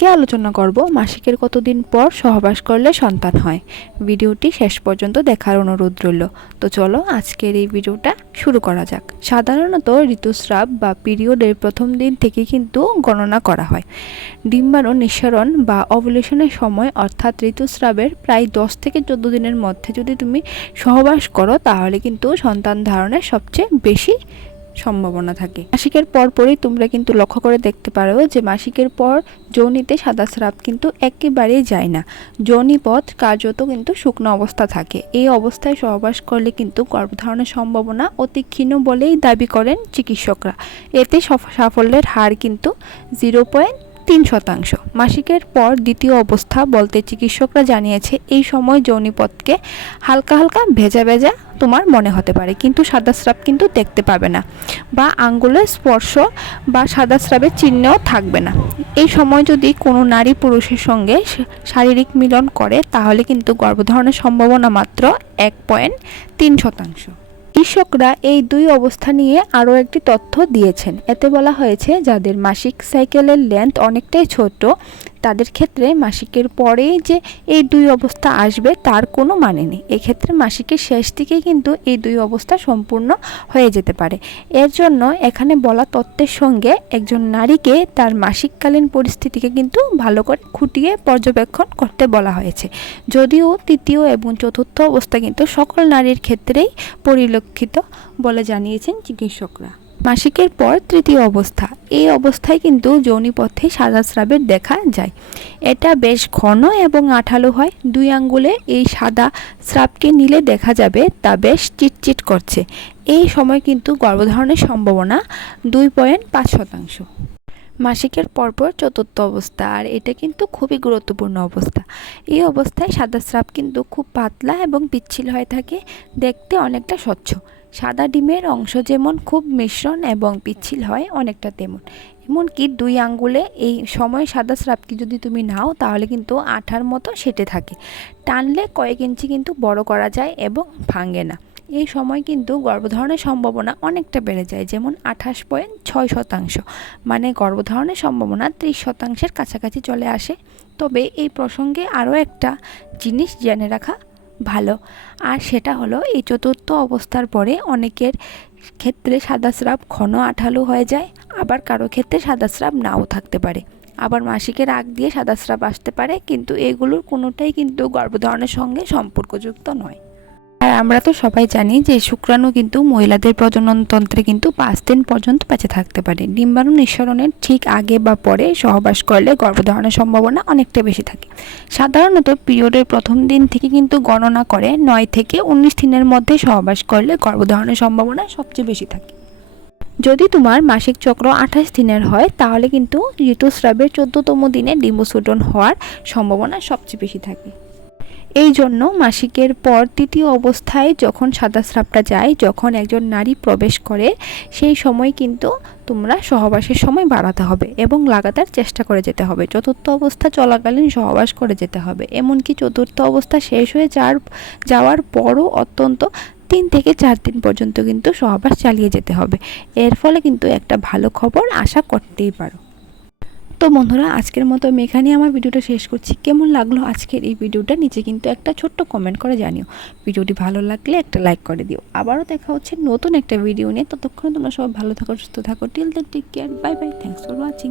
আজকে আলোচনা করব। মাসিকের কতদিন পর সহবাস করলে সন্তান হয়? ভিডিওটি শেষ পর্যন্ত দেখার অনুরোধ রইল। তো চলো আজকের এই ভিডিওটা শুরু করা যাক। সাধারণত ঋতুস্রাব বা পিরিয়ডের প্রথম দিন থেকে কিন্তু গণনা করা হয়। ডিম্বাণু নিঃসরণ বা অবলেশনের সময় অর্থাৎ ঋতুস্রাবের প্রায় দশ থেকে চোদ্দ দিনের মধ্যে যদি তুমি সহবাস করো, তাহলে কিন্তু সন্তান ধারণের সবচেয়ে বেশি সম্ভাবনা থাকে। মাসিকের পরপরই তোমরা কিন্তু লক্ষ্য করে দেখতে পারো যে মাসিকের পর যৌনিতে সাদা স্রাব কিন্তু একেবারেই যায় না। যৌনিপথ, কার্যত কিন্তু শুকনো অবস্থা থাকে। এই অবস্থায় সহবাস করলে কিন্তু গর্ভধারণের সম্ভাবনা অতি ক্ষীণ বলেই দাবি করেন চিকিৎসকরা। এতে সাফল্যের হার কিন্তু জিরো পয়েন্ট তিন শতাংশ। মাসিকের পর দ্বিতীয় অবস্থা বলতে চিকিৎসকরা জানিয়েছে, এই সময় যৌনিপথকে হালকা হালকা ভেজা ভেজা তোমার মনে হতে পারে, কিন্তু সাদা স্রাব কিন্তু দেখতে পাবে না বা আঙ্গুলের স্পর্শ বা সাদা স্রাবের চিহ্নও থাকবে না। এই সময় যদি কোনো নারী পুরুষের সঙ্গে শারীরিক মিলন করে, তাহলে কিন্তু গর্ভধারণের সম্ভাবনা মাত্র এক পয়েন্ট তিন শতাংশ। কৃষকরা এই দুই অবস্থা নিয়ে আরও একটি তথ্য দিয়েছেন। এতে বলা হয়েছে, যাদের মাসিক সাইকেলের লেন্থ অনেকটাই ছোট তাদের ক্ষেত্রে মাসিকের পরেই যে এই দুই অবস্থা আসবে তার কোনো মানে নেই। এক্ষেত্রে মাসিকের শেষ দিকে কিন্তু এই দুই অবস্থা সম্পূর্ণ হয়ে যেতে পারে। এর জন্য এখানে বলা তত্ত্বের সঙ্গে একজন নারীকে তার মাসিককালীন পরিস্থিতিকে কিন্তু ভালো করে খুঁটিয়ে পর্যবেক্ষণ করতে বলা হয়েছে। যদিও তৃতীয় এবং চতুর্থ অবস্থা কিন্তু সকল নারীর ক্ষেত্রেই পরিলক্ষিত বলে জানিয়েছেন চিকিৎসকরা। মাসিকের পর তৃতীয় অবস্থা। এই অবস্থায় কিন্তু যৌনিপথে সাদা স্রাবের দেখা যায়। এটা বেশ ঘন এবং আঠালো হয়। দুই আঙ্গুলে এই সাদা স্রাবকে নিলে দেখা যাবে তা বেশ চিটচিট করছে। এই সময় কিন্তু গর্ভধারণের সম্ভাবনা দুই পয়েন্ট পাঁচ শতাংশ। মাসিকের পরপর চতুর্থ অবস্থা, আর এটা কিন্তু খুবই গুরুত্বপূর্ণ অবস্থা। এই অবস্থায় সাদা স্রাব কিন্তু খুব পাতলা এবং পিচ্ছিল হয়ে থাকে। দেখতে অনেকটা স্বচ্ছ। সাদা ডিমের অংশ যেমন খুব মিশ্রণ এবং পিচ্ছিল হয়, অনেকটা তেমন। এমনকি দুই আঙ্গুলে এই সময় সাদা স্রাবকে যদি তুমি নাও, তাহলে কিন্তু আঠার মতো সেটে থাকে। টানলে কয়েক ইঞ্চি কিন্তু বড় করা যায় এবং ভাঙে না। এই সময় কিন্তু গর্ভধারণের সম্ভাবনা অনেকটা বেড়ে যায়, যেমন আঠাশ পয়েন্ট ছয় শতাংশ। মানে গর্ভধারণের সম্ভাবনা ত্রিশ শতাংশের কাছাকাছি চলে আসে। তবে এই প্রসঙ্গে আরও একটা জিনিস জেনে রাখা ভালো। আর সেটা হলো, এই চতুর্থ অবস্থার পরে অনেকের ক্ষেত্রে সাদা স্রাব ঘন আঠালো হয়ে যায়, আবার কারও ক্ষেত্রে সাদা স্রাব নাও থাকতে পারে। আবার মাসিকের আগ দিয়ে সাদা স্রাব আসতে পারে, কিন্তু এগুলোর কোনোটাই কিন্তু গর্ভধারণের সঙ্গে সম্পর্কযুক্ত নয়। আর আমরা তো সবাই জানি যে শুক্রাণু কিন্তু মহিলাদের প্রজননতন্ত্রে কিন্তু পাঁচ দিন পর্যন্ত বেঁচে থাকতে পারে। ডিম্বাণু নিঃসরণের ঠিক আগে বা পরে সহবাস করলে গর্ভধারণের সম্ভাবনা অনেকটা বেশি থাকে। সাধারণত পিরিয়ডের প্রথম দিন থেকে কিন্তু গণনা করে নয় থেকে উনিশ দিনের মধ্যে সহবাস করলে গর্ভধারণের সম্ভাবনা সবচেয়ে বেশি থাকে। যদি তোমার মাসিক চক্র আঠাশ দিনের হয়, তাহলে কিন্তু ঋতুস্রাবের চোদ্দতম দিনে ডিম্বশোধন হওয়ার সম্ভাবনা সবচেয়ে বেশি থাকে। এই জন্য মাসিকের পর তৃতীয় অবস্থায় যখন সাদা স্রাবটা যায়, যখন একজন নারী প্রবেশ করে, সেই সময় কিন্তু তোমরা সহবাসের সময় বাড়াতে হবে এবং লাগাতার চেষ্টা করে যেতে হবে। চতুর্থ অবস্থা চলাকালীন সহবাস করে যেতে হবে। এমনকি চতুর্থ অবস্থা শেষ হয়ে যাওয়ার যাওয়ার পরও অত্যন্ত তিন থেকে চার দিন পর্যন্ত কিন্তু সহবাস চালিয়ে যেতে হবে। এর ফলে কিন্তু একটা ভালো খবর আশা করতেই পারো। তো বন্ধুরা, আজকের মতো আমি এখানেই আমার ভিডিওটা শেষ করছি। কেমন লাগল আজকের এই ভিডিওটা? নিচে কিন্তু একটা ছোট্ট কমেন্ট করে জানিও। ভিডিওটি ভালো লাগলে একটা লাইক করে দিও। আবারও দেখা হচ্ছে নতুন একটা ভিডিও নিয়ে। ততক্ষণ তোমরা সবাই ভালো থাকো, সুস্থ থাকো। Till then take care bye bye thanks for watching